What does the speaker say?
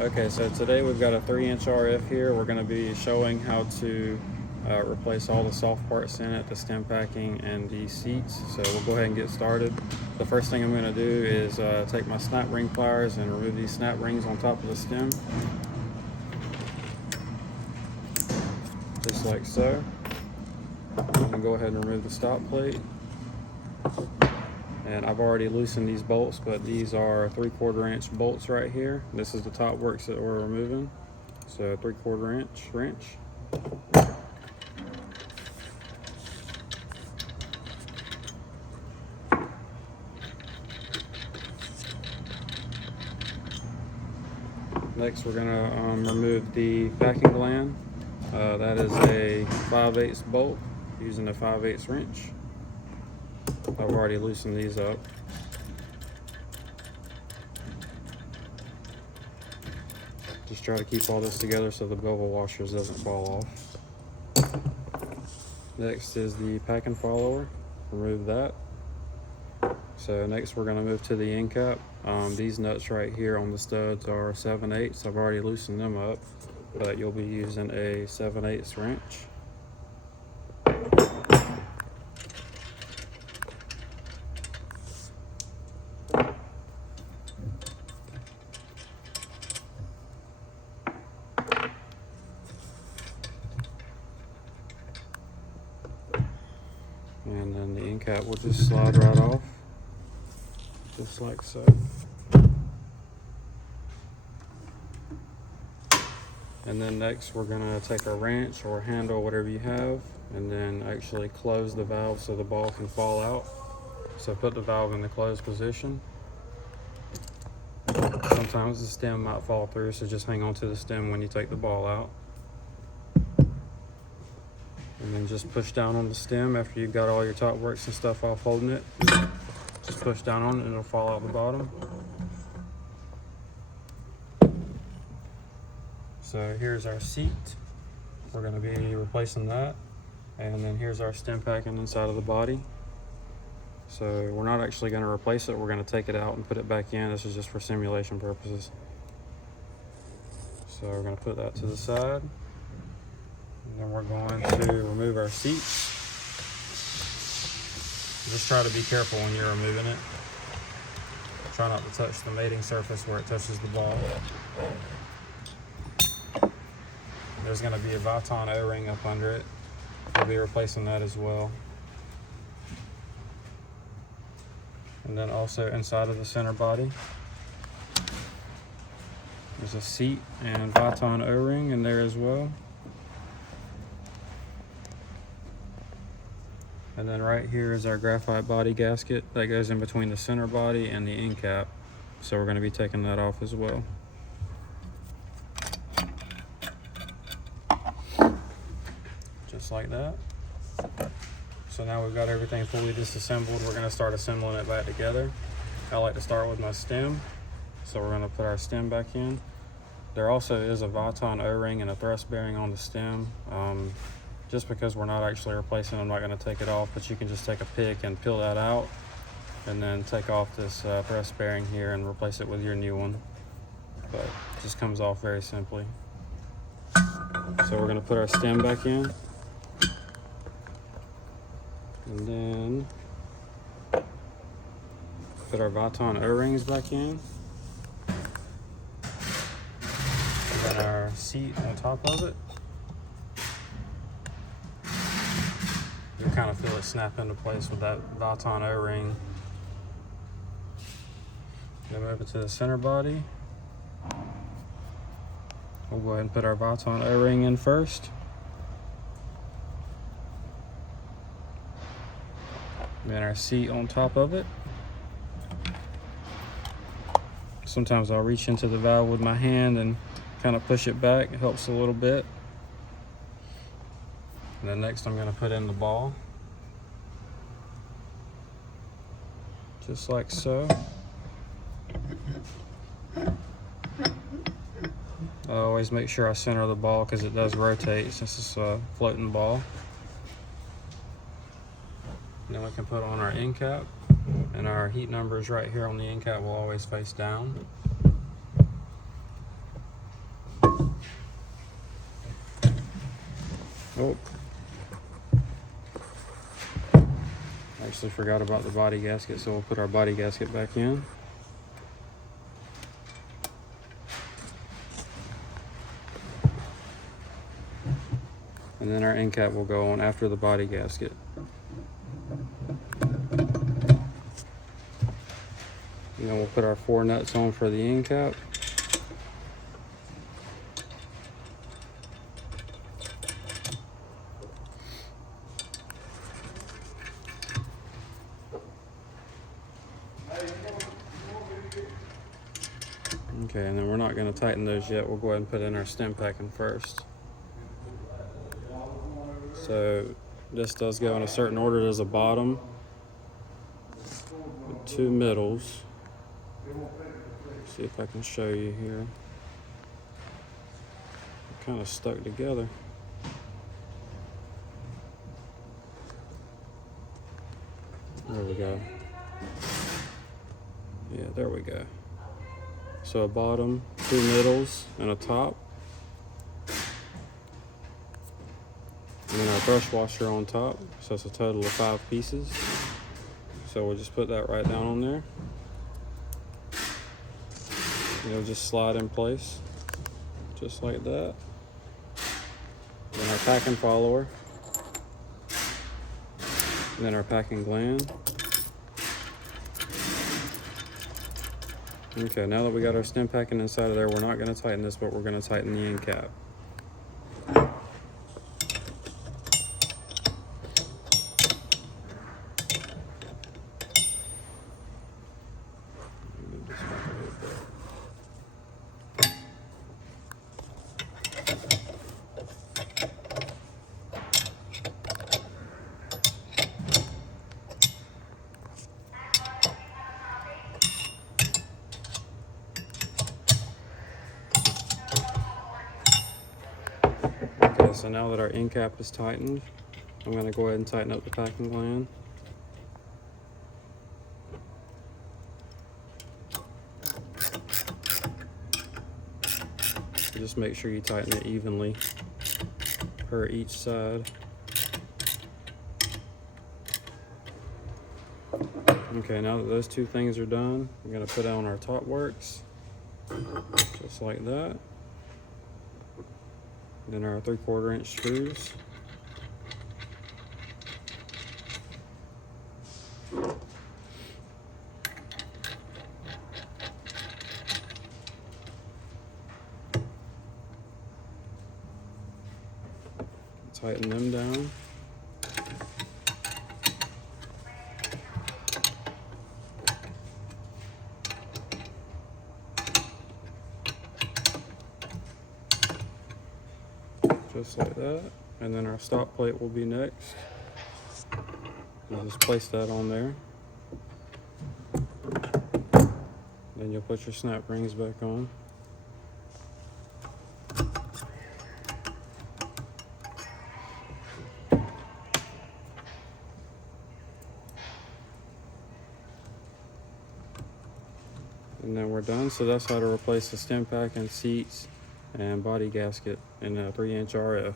Okay, so today we've got a 3-inch RF here. We're going to be showing how to replace all the soft parts in it, the stem packing and the seats. So we'll go ahead and get started. The first thing I'm going to do is take my snap ring pliers and remove these snap rings on top of the stem. Just like so. I'm going to go ahead and remove the stop plate. And I've already loosened these bolts, but these are 3/4 inch bolts right here. This is the top works that we're removing. So 3/4 inch wrench. Next, we're gonna remove the packing gland. That is a 5/8 bolt using a 5/8 wrench. I've already loosened these up. Just try to keep all this together so the bevel washers doesn't fall off. Next is the packing follower. Remove that. So next we're going to move to the end cap. These nuts right here on the studs are 7/8. I've already loosened them up, but you'll be using a 7/8 wrench. And then the end cap will just slide right off, just like so. And then next we're gonna take a wrench or handle, whatever you have, and then actually close the valve so the ball can fall out. So put the valve in the closed position. Sometimes the stem might fall through, so just hang on to the stem when you take the ball out. And then just push down on the stem after you've got all your top works and stuff off holding it. Just push down on it and it'll fall out the bottom. So here's our seat. We're going to be replacing that. And then here's our stem packing inside of the body. So we're not actually going to replace it. We're going to take it out and put it back in. This is just for simulation purposes. So we're going to put that to the side. And then we're going to remove our seat. Just try to be careful when you're removing it. Try not to touch the mating surface where it touches the ball. There's going to be a Viton O-ring up under it. We'll be replacing that as well. And then also inside of the center body, there's a seat and Viton O-ring in there as well. And then right here is our graphite body gasket that goes in between the center body and the end cap. So we're going to be taking that off as well. Just like that. So now we've got everything fully disassembled. We're going to start assembling it back together. I like to start with my stem. So we're going to put our stem back in. There also is a Viton O-ring and a thrust bearing on the stem. Just because we're not actually replacing it, I'm not going to take it off, but you can just take a pick and peel that out and then take off this thrust bearing here and replace it with your new one. But it just comes off very simply. So we're going to put our stem back in. And then put our Viton O-rings back in. And then our seat on top of it. You'll kind of feel it snap into place with that Viton O-ring. Then move it to the center body. We'll go ahead and put our Viton O-ring in first. Then our seat on top of it. Sometimes I'll reach into the valve with my hand and kind of push it back. It helps a little bit. And then next I'm going to put in the ball. Just like so. I always make sure I center the ball because it does rotate since it's a floating ball. And then we can put on our end cap, and our heat numbers right here on the end cap will always face down. Oh, actually forgot about the body gasket, so we'll put our body gasket back in. And then our end cap will go on after the body gasket. And then we'll put our 4 nuts on for the end cap. Okay, and then we're not going to tighten those yet. We'll go ahead and put in our stem packing first. So this does go in a certain order. There's a bottom, 2 middles. Let's see if I can show you here. Kind of stuck together. There we go. Yeah, there we go. So a bottom, 2 middles, and a top. And then our brush washer on top. So it's a total of 5 pieces. So we'll just put that right down on there. And it'll just slide in place, just like that. Then our packing follower. And then our packing gland. Okay, now that we got our stem packing inside of there, we're not going to tighten this, but we're going to tighten the end cap. Okay, so now that our end cap is tightened, I'm going to go ahead and tighten up the packing gland. Just make sure you tighten it evenly per each side. Okay, now that those 2 things are done, I'm going to put on our top works, just like that. Then our 3/4 inch screws. Tighten them down. Just like that. And then our stop plate will be next. You just place that on there. Then you'll put your snap rings back on. And then we're done. So that's how to replace the stem pack and seats and body gasket in a 3-inch RF.